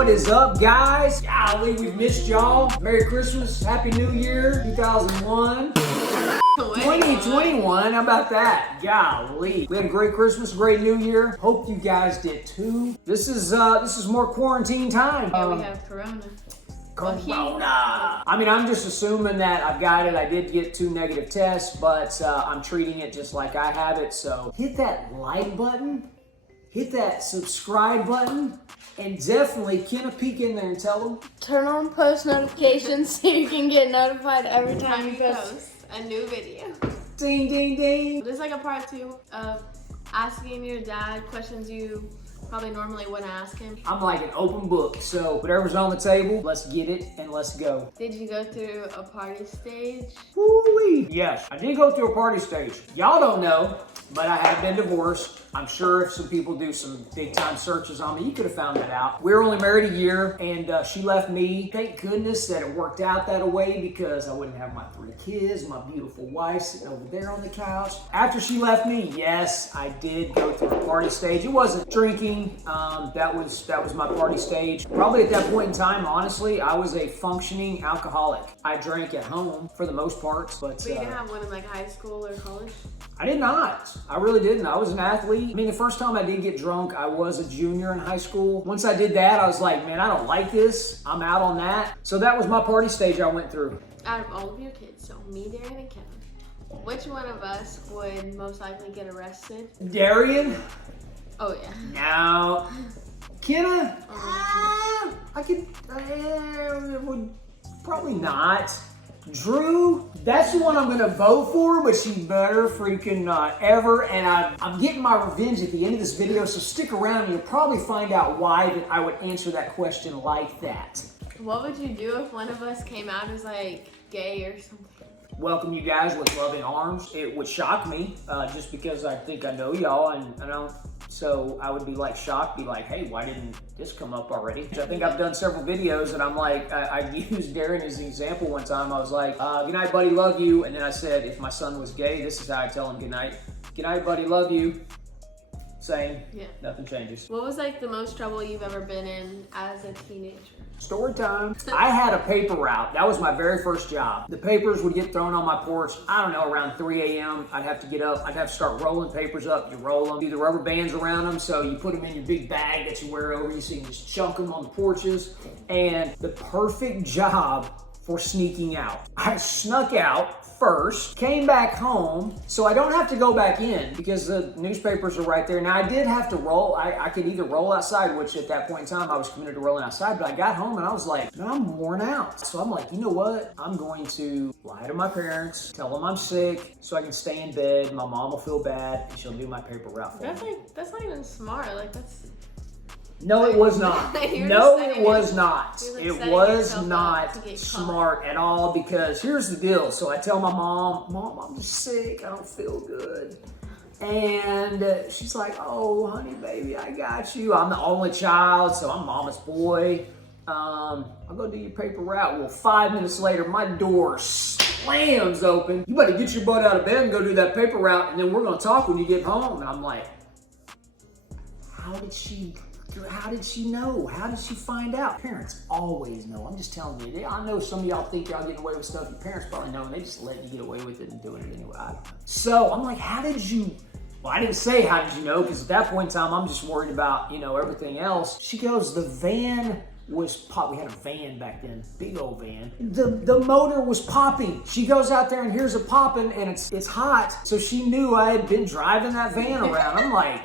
What is up, guys? Golly, we've missed y'all. Merry Christmas, Happy New Year, 2001. 2021, how about that? Golly. We had a great Christmas, great New Year. Hope you guys did too. This is more quarantine time. Yeah, we have Corona. Corona. I mean, I'm just assuming that I've got it. I did get 2 negative tests, but I'm treating it just like I have it. So hit that like button, hit that subscribe button, and definitely can a peek in there and tell them. Turn on post notifications so you can get notified every time you post a new video. Ding, ding, ding. There's like a part 2 of asking your dad questions you probably normally wouldn't ask him. I'm like an open book, so whatever's on the table, let's get it and let's go. Did you go through a party stage? Woo-wee. Yes, I did go through a party stage. Y'all don't know, but I have been divorced. I'm sure if some people do some big time searches on me, you could have found that out. We were only married a year, and she left me. Thank goodness that it worked out that way, because I wouldn't have my 3 kids, my beautiful wife sitting over there on the couch. After she left me, yes, I did go through a party stage. It wasn't drinking. That was my party stage. Probably at that point in time, honestly, I was a functioning alcoholic. I drank at home for the most part, but you didn't have one in like high school or college? I did not. I really didn't. I was an athlete. I mean, the first time I did get drunk, I was a junior in high school. Once I did that, I was like, man, I don't like this. I'm out on that. So that was my party stage I went through. Out of all of your kids, so me, Darian, and Kevin, which one of us would most likely get arrested? Darian? Oh, yeah. No. Kenna? I could, would probably not. Drew, that's the one I'm gonna vote for, but she better freaking not ever. And I'm getting my revenge at the end of this video, so stick around and you'll probably find out why that I would answer that question like that. What would you do if one of us came out as like gay or something? Welcome you guys with loving arms. It would shock me, just because I think I know y'all, and I don't. So I would be like shocked, be like, hey, why didn't this come up already? I think I've done several videos and I'm like, I used Darren as an example one time. I was like, good night, buddy, love you. And then I said, if my son was gay, this is how I tell him good night. Good night, buddy, love you. Same, yeah. Nothing changes. What was like the most trouble you've ever been in as a teenager? Story time. I had a paper route. That was my very first job. The papers would get thrown on my porch, I don't know, around 3 a.m. I'd have to get up. I'd have to start rolling papers up. You roll them, do the rubber bands around them, so you put them in your big bag that you wear over you, so you can just chunk them on the porches. And the perfect job for sneaking out. I snuck out first, came back home, so I don't have to go back in because the newspapers are right there. Now I did have to roll. I could either roll outside, which at that point in time I was committed to rolling outside, but I got home and I was like, man, I'm worn out. So I'm like, you know what? I'm going to lie to my parents, tell them I'm sick so I can stay in bed. My mom will feel bad and she'll do my paper route for me. That's not even smart. Like that's. No, it was not. No, it was not. It was not smart at all, because here's the deal. So I tell my mom, I'm just sick. I don't feel good. And she's like, oh, honey, baby, I got you. I'm the only child, so I'm mama's boy. I'll go do your paper route. Well, 5 minutes later, my door slams open. You better get your butt out of bed and go do that paper route, and then we're going to talk when you get home. And I'm like, how did she know? How did she find out? Parents always know. I'm just telling you. I know some of y'all think y'all getting away with stuff. Your parents probably know, and they just let you get away with it and doing it anyway. I don't know. So I'm like, how did you? Well, I didn't say how did you know, because at that point in time, I'm just worried about, everything else. She goes, the van was pop. We had a van back then, big old van. The motor was popping. She goes out there and hears it popping, and it's hot. So she knew I had been driving that van around. I'm like,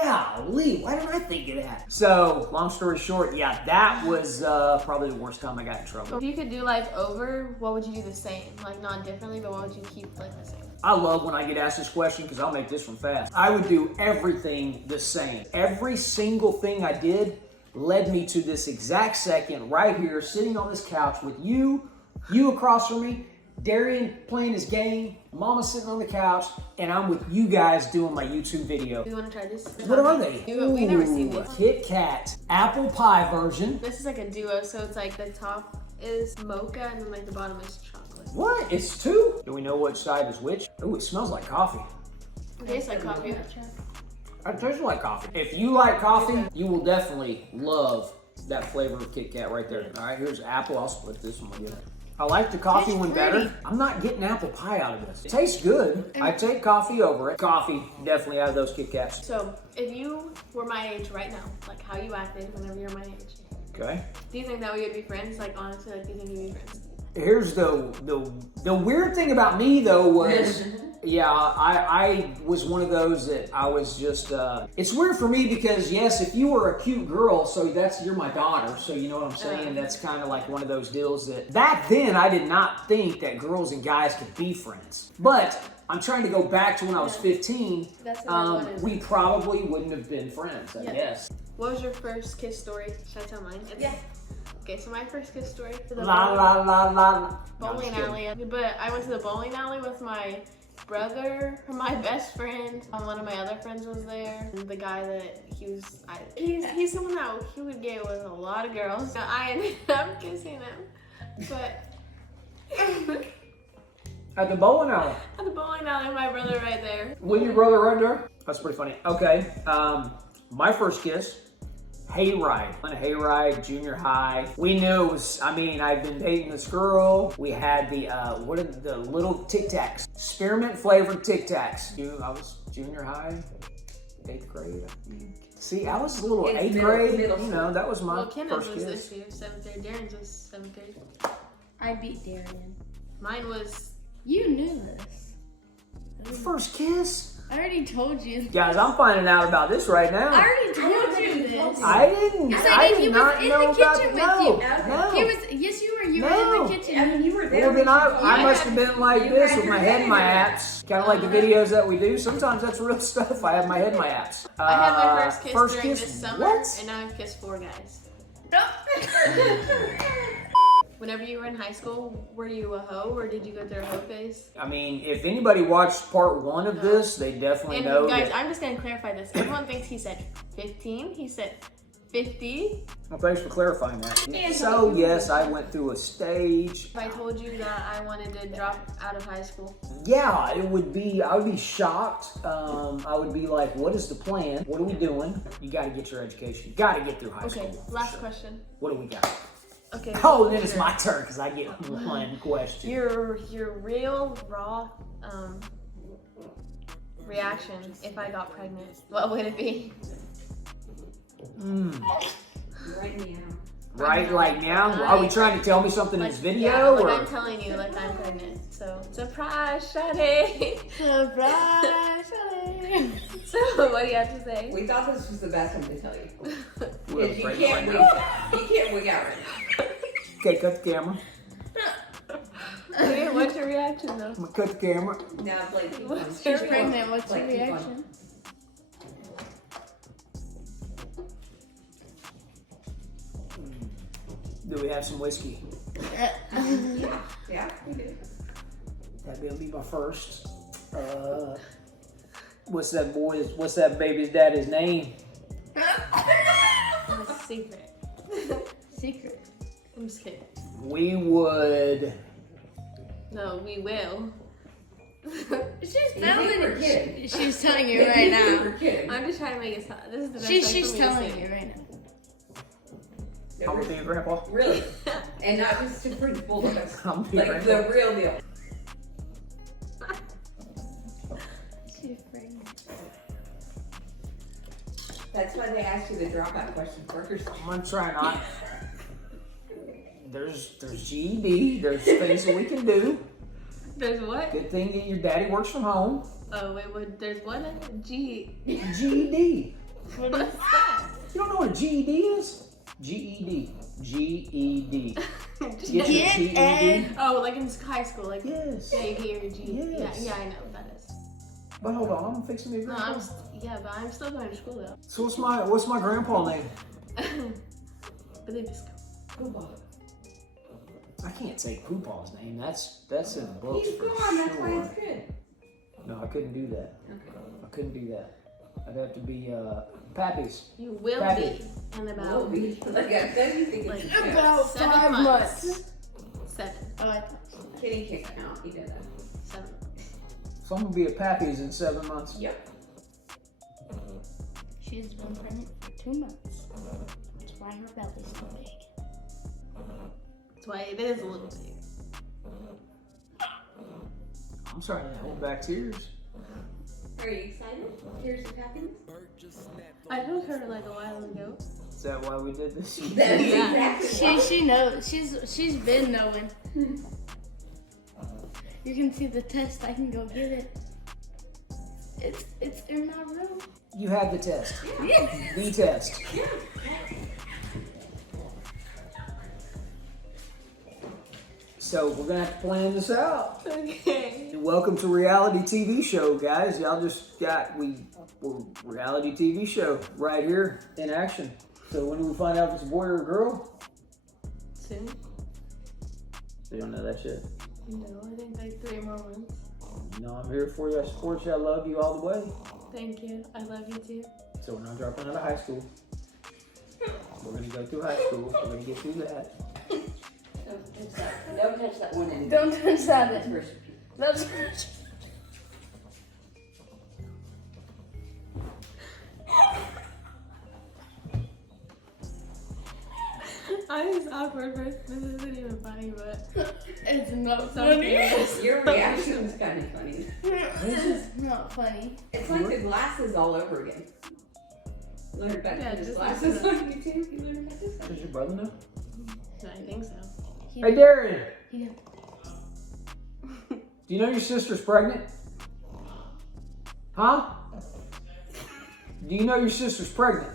golly, why didn't I think of that? So, long story short, yeah, that was probably the worst time I got in trouble. If you could do life over, what would you do the same? Like, not differently, but what would you keep like the same? I love when I get asked this question, because I'll make this one fast. I would do everything the same. Every single thing I did led me to this exact second right here, sitting on this couch with you across from me, Darian playing his game, Mama sitting on the couch, and I'm with you guys doing my YouTube video. You want to try this? What are they? We've never seen these. Kit Kat apple pie version. This is like a duo, so it's like the top is mocha and then like the bottom is chocolate. What? It's 2? Do we know which side is which? Oh, it smells like coffee. It tastes like coffee. It tastes like coffee. If you like coffee, you will definitely love that flavor of Kit Kat right there. All right, here's apple. I'll split this one with you. I like the coffee one better. I'm not getting apple pie out of this. It tastes good. I take coffee over it. Coffee, definitely out of those Kit Kats. So, if you were my age right now, like how you acted whenever you're my age, Okay. do you think that we would be friends? Like, honestly, like, do you think we'd be friends? Here's the weird thing about me though was, yeah, I was one of those that I was just, it's weird for me because yes, if you were a cute girl, so you're my daughter, so you know what I'm saying? That's kind of like one of those deals that, back then I did not think that girls and guys could be friends. But I'm trying to go back to when I was 15, we probably wouldn't have been friends, I guess. What was your first kiss story? Should I tell mine? Yeah. Okay, so my first kiss story for the bowling alley. But I went to the bowling alley with my brother, my best friend. One of my other friends was there. And the guy that he's someone that he would get with a lot of girls. So I ended up kissing him. But At the bowling alley. at the bowling alley, my brother right there. With your brother right there? That's pretty funny. Okay, my first kiss. Hayride. On a hayride, junior high. We knew it was, I mean, I'd been dating this girl. We had the, what are the little Tic Tacs? Spearmint flavored Tic Tacs. I was junior high, 8th grade. See, I was a little 8th grade. You know, that was my Kenneth first was kiss. this year, 7th grade. Darren's was 7th grade. I beat Darian. Mine was. You knew this. First kiss? I already told you. Guys, I'm finding out about this right now. I already told you this. I didn't. Yes, I did. did He not was in know the about kitchen it. with No, you. no. He was. Yes, you were. You were No. in the kitchen. I mean, you were there. Well, then I must have been like you this had with my your head in my head in apps. Kind of like the videos that we do. Sometimes that's real stuff. I have my head in my apps. I had my first kiss during kiss? this summer, What? and now I've kissed 4 guys. Whenever you were in high school, were you a hoe or did you go through a hoe phase? I mean, if anybody watched part 1 of this, they definitely And know. guys, that- I'm just gonna clarify this. Everyone thinks he said 15. He said 50. Well, thanks for clarifying that. So yes, I went through a stage. If I told you that I wanted to drop out of high school, Yeah, it would be. I would be shocked. I would be like, "What is the plan? What are we doing? You got to get your education. You got to get through high school." okay. Last question. What do we got? Okay. Oh, then it's my turn because I get one question. Your real raw reaction if I got pregnant. What would it be? Right now. Right, like now? Are we trying to tell me something in this video? Like or? I'm telling you, like I'm pregnant. So surprise, Shade. Surprise! So what do you have to say? We thought this was the best one to tell you. We're You pregnant can't right wig now. out. You can't wig out right now. Okay, cut the camera. Okay, what's your reaction though? I'm gonna cut the camera. Now, Blake, keep on. What's Keep your She's on. pregnant. What's Blake, your keep on. reaction? Do we have some whiskey? Yeah, we do. That'll be my first. What's that baby's daddy's name? It's a secret. Secret. I'm just kidding. We would. No, we will. She's You think we're kidding? She's telling you You right think now. we're kidding? I'm just trying to make it sound. This is the best She's way for me to telling say you it. right now. No, I'm we're- gonna be your grandpa. Really? And not just to bring full of us. I'm gonna be your Like grandpa. the real deal. She's pregnant. That's why they asked you the dropout question first. I'm gonna try not. There's GED. There's things that we can do. There's what? Good thing that your daddy works from home. Oh wait, what? There's what? G. GED. What is that? You don't know what a GED is? GED. GED. Get your Get GED. Oh, like in high school, like Yes. yeah, you get your G. Yes. Yeah, I know what that is. But hold on, I'm fixing to be a No, grandpa. but I'm still going to school though. So what's my grandpa name? BillyVSCO. Football. I can't say Poopaw's name. That's in the books He's for gone, that's why sure. it's good. No, I couldn't do that. Okay. I couldn't do that. I'd have to be Pappy's. You will Pappy. be in Will about be. Like I said, you think Like- it's good. About 7 5 months. months. 7. Oh, I thought so. Kitty can't count. He did that. 7 months. So I'm gonna be at Pappy's in 7 months. Yep. She's been pregnant for 2 months. That's why her belly's so big. That's why it is a little big. I'm sorry to hold back tears. Are you excited? Tears of happiness? I told her like a while ago. Is that why we did this? That's exactly She knows. She's been knowing. You can see the test. I can go get it. It's in my room. You have the test. Yeah. The test. So we're gonna have to plan this out. Okay. Welcome to reality TV show, guys. Y'all just got we're reality TV show right here in action. So when do we find out if it's a boy or a girl? Soon. So you don't know that shit. No, I think like 3 more months. You know I'm here for you. I support you. I love you all the way. Thank you. I love you too. So we're not dropping out of high school. We're gonna go through high school. We're gonna get through that. Don't touch that one end. Don't touch that. First. That's I'm just awkward for this isn't even funny, but it's not so funny. Your reaction was kind of funny. It's not funny. It's like the glasses all over again. You learned about Yeah, his just glasses like on YouTube? You learned about this? Does your brother know? I think so. Hey, Darian. He Do you know your sister's pregnant? Huh? Do you know your sister's pregnant?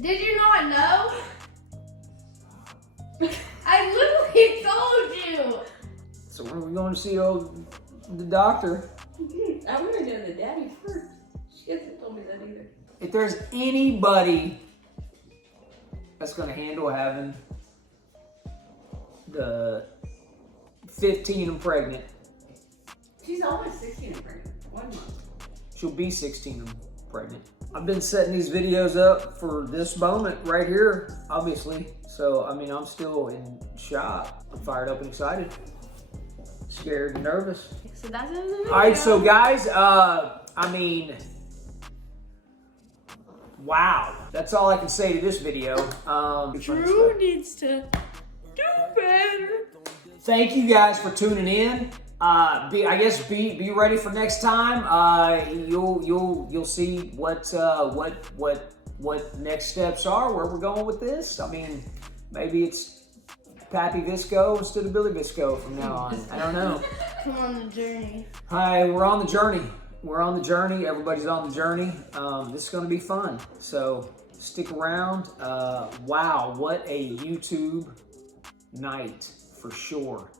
Did you not know? I literally told you. So when are we going to see the doctor? I want to know the daddy first. She hasn't told me that either. If there's anybody that's going to handle having the 15 and pregnant, She's almost 16 and pregnant. 1 month. she'll be 16 and pregnant. I've been setting these videos up for this moment right here, obviously. So, I mean, I'm still in shock. I'm fired up and excited. Scared and nervous. So that's it. All All right, so guys, I mean, wow. That's all I can say to this video. Drew needs to do better. Thank you guys for tuning in. Be ready for next time. You'll see what next steps are, where we're going with this. I mean, maybe it's BillyVSCO instead of BillyVSCO from now on. I don't know. Come on the journey. Hi, we're on the journey. We're on the journey. Everybody's on the journey. This is going to be fun. So stick around. Wow, what a YouTube night for sure.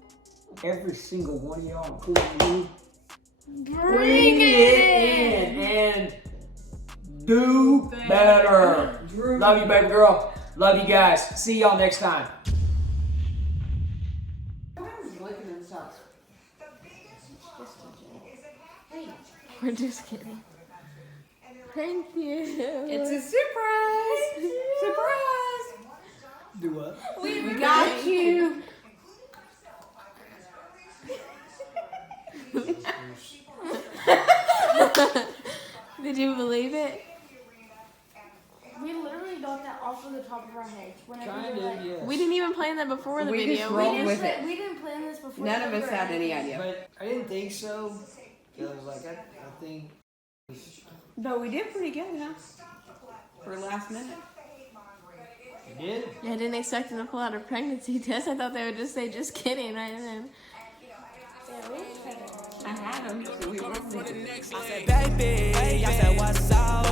Every single one of y'all, including you, Bring it in. and do better. Love you, baby girl. Love you guys. See y'all next time. We're just kidding. Thank you. It's a surprise! Surprise! Do what? We got you! Did you believe it? We literally got that off of the top of our heads. Kind of, yes. We didn't even plan that before the We video. just rolled with it. We didn't plan this before. None of us had any idea. But I didn't think so. I was like, I think. But we did pretty good, huh? For last minute. You did? Yeah, I didn't expect them to pull out a pregnancy test. I thought they would just say, just kidding, right then. I had them, so we rolled with it. I said, baby, I said, what's up?